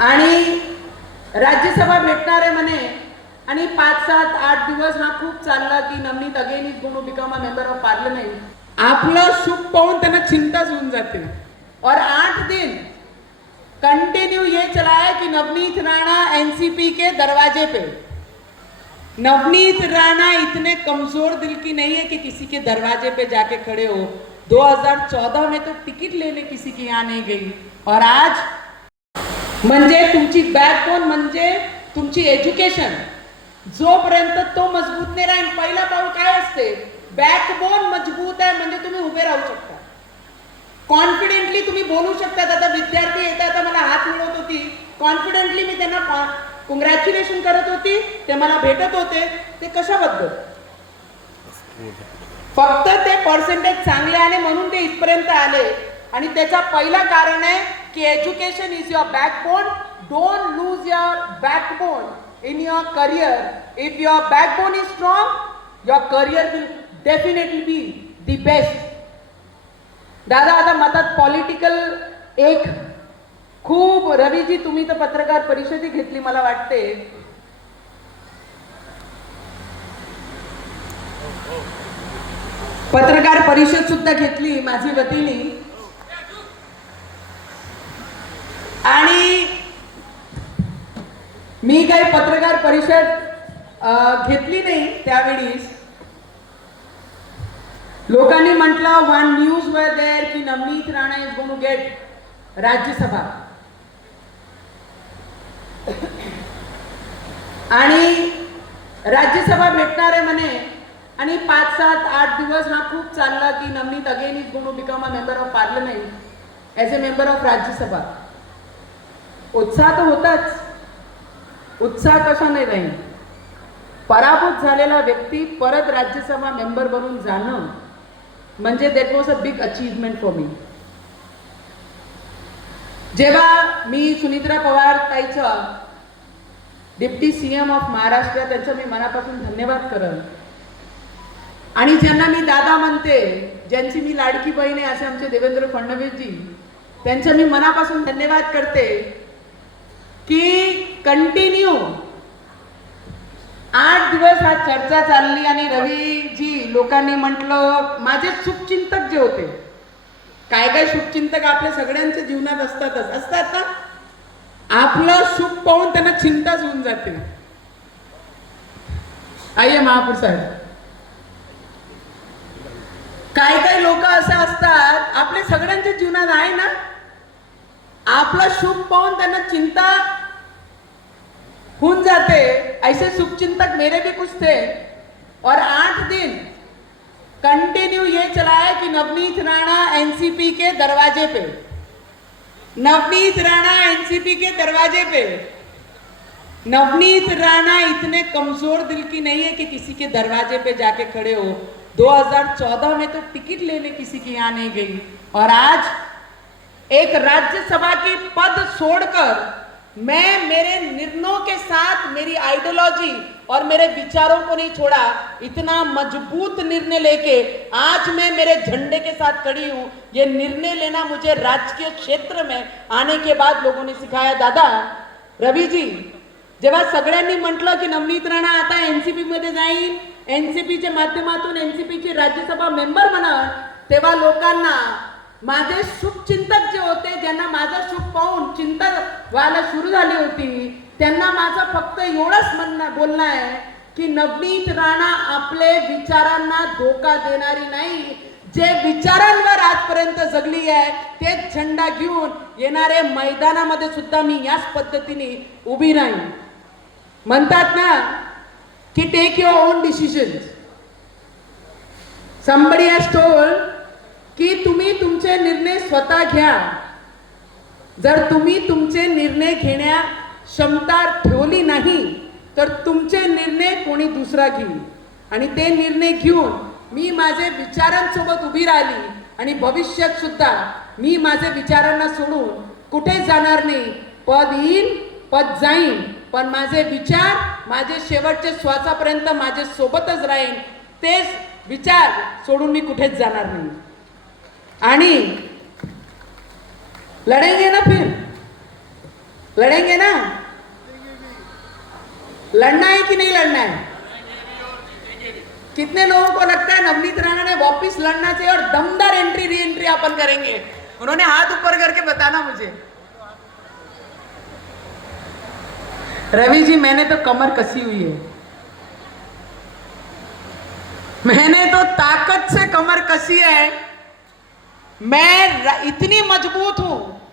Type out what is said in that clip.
आणि राज्यसभा भेटणार आहे म्हणे आणि 5, 7, 8 दिवस हा खूप चालला की Navneet again is going to become a member of parliament. आपलं सुख पाहून त्यांना चिंताच होऊन जाते। और 8 दिन कंटिन्यू ये चला है कि नवनीत राणा एनसीपी के दरवाजे पे। नवनीत राणा इतने कमजोर दिल की नहीं है कि किसी के दरवाजे पे जाके खड़े हो। 2014 में तो टिकट लेने किसी की यहाँ नहीं गई और आज म्हणजे तुमची बॅकबोन म्हणजे तुमची एज्युकेशन जोपर्यंत तो मजबूत नाही राहील। पहिला पाऊल काय असते? बॅकबोन मजबूत आहे म्हणजे तुम्ही उभे राहू शकता, कॉन्फिडेंटली तुम्ही बोलू शकता। आता विद्यार्थी येतात, आता मला हात मिळवत होती, कॉन्फिडेंटली मी त्यांना कॉंग्रॅच्युलेशन करत होती, ते मला भेटत होते। ते कशाबद्दल? फक्त ते पर्सेंटेज चांगले आले म्हणून ते इथपर्यंत आले। आणि त्याचा पहिला कारण आहे की education is your backbone. Don't lose your backbone in your career. If your backbone is strong, your career will definitely be the best. दादा आता मतात पॉलिटिकल एक खूप रवीजी तुम्ही तर पत्रकार परिषद घेतली मला वाटते, पत्रकार परिषद सुद्धा घेतली माझी वतीने आणि मी काही पत्रकार परिषद घेतली नाही त्यावेळी। लोकांनी म्हटलं वन न्यूज वर देयर की Navneet Rana is going to get Rajya Sabha आणि राज्यसभा भेटणार आहे म्हणे आणि 5, 7, 8 दिवस हा खूप चालला की Navneet again is going to become a member of parliament as a member of Rajya Sabha. उत्साह तर होताच, उत्साह कशा नाही राहील। पराभूत झालेला व्यक्ती परत राज्यसभा मेंबर बनून जाणं म्हणजे that was a big achievement for me. जेव्हा मी सुनित्रा पवार ताईचा डिप्टी सीएम ऑफ महाराष्ट्र त्यांचा मी मनापासून धन्यवाद करन आणि ज्यांना मी दादा म्हणते, ज्यांची मी लाडकी बहीण आहे असे आमचे देवेंद्र फडणवीसजी, त्यांचा मी मनापासून धन्यवाद करते की कंटिन्यू 8 दिवस हा चर्चा चालली आणि रवीजी लोकांनी म्हटलं, माझे शुभचिंतक जे होते, काय काय शुभचिंतक आपल्या सगळ्यांच्या जीवनात असतात ना, आपलं सुख पाहून त्यांना चिंताच होऊन जाते। आइए महापौर साहेब, काय काय लोक असे असतात आपल्या सगळ्यांच्या जीवनात आहे ना, आपला सुख पाहून त्यांना चिंता होऊन जाते। ऐसे शुभचिंतक मेरे भी कुछ थे और 8 दिन कंटिन्यू ये चला है कि नवनीत राणा एनसीपी के दरवाजे पे। नवनीत राणा एनसीपी के दरवाजे पे। नवनीत राणा इतने कमजोर दिल की नहीं है कि किसी के दरवाजे पे जाके खड़े हो। 2014 में तो टिकट लेने किसी की यहाँ नहीं गई और आज एक राज्यसभा की पद छोड़कर मैं मेरे निर्णयों के साथ मेरी आइडियोलॉजी और मेरे विचारों को नहीं छोड़ा। इतना मजबूत निर्णय लेके आज मैं मेरे झंडे के साथ खड़ी हूं। ये निर्णय लेना मुझे राजकीय क्षेत्र में आने के बाद लोगों ने सिखाया। दादा रवीजी, जेव्हा सगळ्यांनी म्हटलं की नवनीत राणा आता एनसीपी मध्ये जाईल, एनसीपीच्या माध्यमातून एनसीपीची राज्यसभा मेंबर बनणार, तेव्हा लोकांना माझे शुभचिंतक जे होते, ज्यांना माझा सुख पाहून चिंता व्हायला सुरू झाली होती, त्यांना माझं फक्त एवढंच बोलणं आहे की नवनीत राणा आपले विचारांना धोका देणारी नाही। जे विचारांवर आजपर्यंत जगली आहे तेच झेंडा घेऊन येणारे मैदानामध्ये सुद्धा मी याच पद्धतीने उभी राहीन। म्हणतात ना की take your own decisions. Somebody has told की तुम्ही तुमचे निर्णय स्वतः घ्या। जर तुम्ही तुमचे निर्णय घेण्या क्षमता ठेवली नाही तर तुमचे निर्णय कोणी दुसरा घेईल आणि ते निर्णय घेऊन मी माझे विचारांसोबत उभी राहिली आणि भविष्यात सुद्धा मी माझे विचारांना सोडून कुठे जाणार नाही। पद येईल, पद जाईन, पण माझे विचार माझे शेवटच्या श्वासापर्यंत माझे सोबतच राहील। तेच विचार सोडून मी कुठेच जाणार नाही आणि लढेंगे ना फिर लड़ेंगे ना? लड़ना है कि नहीं लड़ना है? कितने लोगों को लगता है नवनीत राणा ने वापिस लड़ना चाहिए और दमदार एंट्री री एंट्री अपन करेंगे? उन्होंने हाथ ऊपर करके बताना मुझे। रवि जी, मैंने तो कमर कसी हुई है, मैंने तो ताकत से कमर कसी है। मैं इतनी मजबूत हूं